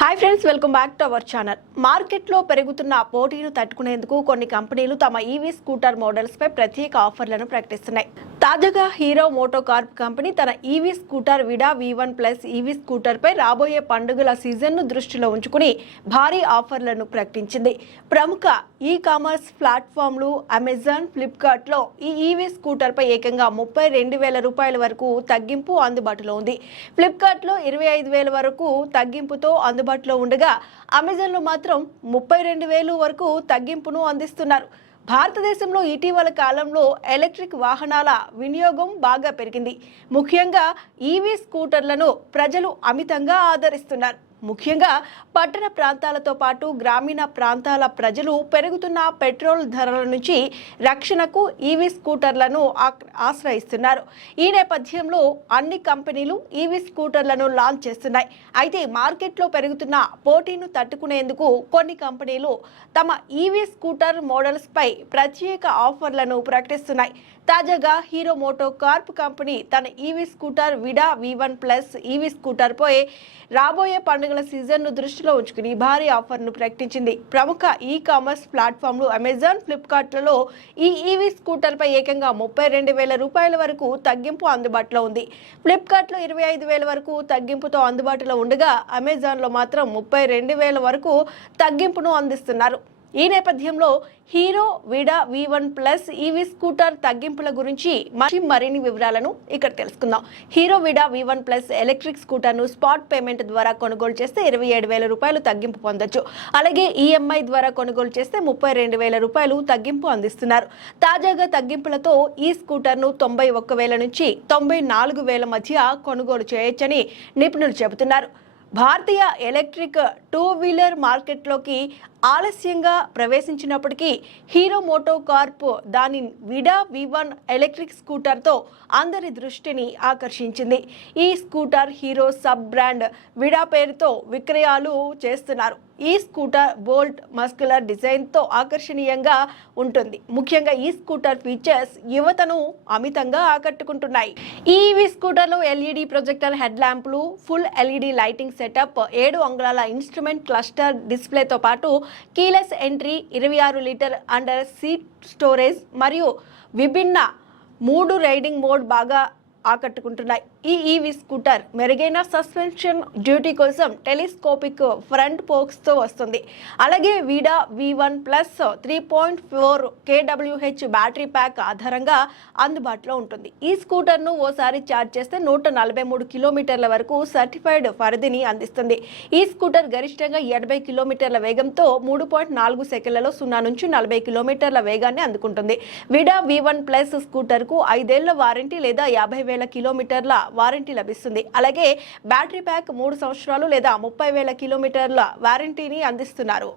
Hi friends, welcome back to our channel. మార్కెట్లో పెరుగుతున్న పోటీను తట్టుకునేందుకు కొన్ని కంపెనీలు తమ ఈవీ స్కూటర్ మోడల్స్ పై ప్రత్యేక ఆఫర్లను ప్రకటిస్తున్నాయి. తాజాగా హీరో మోటోకార్ప్ కంపెనీ తన EV scooter Vida V1 plus EV scooter పై రాబోయే పండుగల సీజన్ను దృష్టిలో ఉంచుకుని భారీ ఆఫర్లను ప్రకటించింది. ప్రముఖ ఈ కామర్స్ ప్లాట్ఫామ్లు అమెజాన్, ఫ్లిప్కార్ట్ లో ఈ ఈవీ స్కూటర్ పై ఏకంగా 32,000 రూపాయల వరకు తగ్గింపు అందుబాటులో ఉంది. ఫ్లిప్కార్ట్ లో 25,000 వరకు తగ్గింపుతో అందుబాటులో ఉండగా అమెజాన్ లో మాత్రం 32,000 వరకు తగ్గింపును అందిస్తున్నారు. భారతదేశంలో ఇటీవల కాలంలో ఎలక్ట్రిక్ వాహనాల వినియోగం బాగా పెరిగింది. ముఖ్యంగా ఈవీ స్కూటర్లను ప్రజలు అమితంగా ఆదరిస్తున్నారు. ముఖ్యంగా పట్టణ ప్రాంతాలతో పాటు గ్రామీణ ప్రాంతాల ప్రజలు పెరుగుతున్న పెట్రోల్ ధరల నుంచి రక్షణకు ఈవీ స్కూటర్లను ఆశ్రయిస్తున్నారు. ఈ నేపథ్యంలో అన్ని కంపెనీలు ఈవీ స్కూటర్లను లాంచ్ చేస్తున్నాయి. అయితే మార్కెట్లో పెరుగుతున్న పోటీను తట్టుకునేందుకు కొన్ని కంపెనీలు తమ ఈవీ స్కూటర్ మోడల్స్ పై ప్రత్యేక ఆఫర్లను ప్రకటిస్తున్నాయి. తాజాగా హీరో మోటోకార్ప్ కంపెనీ తన EV scooter Vida V1 plus EV scooter పై రాబోయే పండుగల సీజన్ను దృష్టిలో ఉంచుకుని భారీ ఆఫర్ను ప్రకటించింది. ప్రముఖ ఈ కామర్స్ ప్లాట్ఫామ్లు అమెజాన్, ఫ్లిప్కార్ట్లలో ఈ ఈవీ స్కూటర్ పై ఏకంగా 32,000 రూపాయల వరకు తగ్గింపు అందుబాటులో ఉంది. ఫ్లిప్కార్ట్లో 25,000 వరకు తగ్గింపుతో అందుబాటులో ఉండగా అమెజాన్లో మాత్రం 32,000 వరకు తగ్గింపును అందిస్తున్నారు. ఈ నేపథ్యంలో Hero Vida V1 plus EV scooter తగ్గింపుల గురించి మరిన్ని వివరాలను ఇక్కడ తెలుసుకుందాం. Hero Vida V1 plus electric స్కూటర్ను స్పాట్ పేమెంట్ ద్వారా కొనుగోలు చేస్తే 27,000 రూపాయలు తగ్గింపు పొందొచ్చు. అలాగే ఈఎంఐ ద్వారా కొనుగోలు చేస్తే 32,000 రూపాయలు తగ్గింపు అందిస్తున్నారు. తాజాగా తగ్గింపులతో ఈ స్కూటర్ను 91,000 నుంచి 94,000 మధ్య కొనుగోలు చేయొచ్చని నిపుణులు చెబుతున్నారు. భారతీయ ఎలక్ట్రిక్ టూ వీలర్ మార్కెట్లోకి ఆలస్యంగా ప్రవేశించినప్పటికీ హీరో మోటోకార్ప్ దాని విడా V1 ఎలక్ట్రిక్ స్కూటర్తో అందరి దృష్టిని ఆకర్షించింది. ఈ స్కూటర్ హీరో సబ్ బ్రాండ్ విడా పేరుతో విక్రయాలు చేస్తున్నారు. ఈ స్కూటర్ బోల్ట్ మస్కులర్ డిజైన్తో ఆకర్షణీయంగా ఉంటుంది. ముఖ్యంగా ఈ స్కూటర్ ఫీచర్స్ యువతను అమితంగా ఆకట్టుకుంటున్నాయి. ఈ ఈవీ స్కూటర్లో LED ప్రొజెక్టర్ హెడ్ ల్యాంపులు, ఫుల్ LED లైటింగ్ సెటప్, 7 అంగుళాల ఇన్స్ట్రుమెంట్ క్లస్టర్ డిస్ప్లేతో పాటు keyless entry, 26 litre under seat storage మరియు విభిన్న 3 రైడింగ్ మోడ్ బాగా ఆకట్టుకుంటున్నాయి. ఈ ఈవీ స్కూటర్ మెరుగైన సస్పెన్షన్ డ్యూటీ కోసం టెలిస్కోపిక్ ఫ్రంట్ ఫోక్స్తో వస్తుంది. అలాగే విడా V1 ప్లస్ 3.4 kWh బ్యాటరీ ప్యాక్ ఆధారంగా అందుబాటులో ఉంటుంది. ఈ స్కూటర్ను ఓసారి ఛార్జ్ చేస్తే 143 కిలోమీటర్ల వరకు సర్టిఫైడ్ పరిధిని అందిస్తుంది. ఈ స్కూటర్ గరిష్టంగా 80 కిలోమీటర్ల వేగంతో 3.4 సెకండ్లలో 0 నుంచి 40 కిలోమీటర్ల వేగాన్ని అందుకుంటుంది. విడా V1 ప్లస్ స్కూటర్కు 5 ఏళ్ల వారంటీ లేదా 50,000 కిలోమీటర్ల వారంటీ లభిస్తుంది. అలాగే బ్యాటరీ ప్యాక్ 3 సంవత్సరాలు లేదా 30,000 కిలోమీటర్ల వారంటీని అందిస్తున్నారు.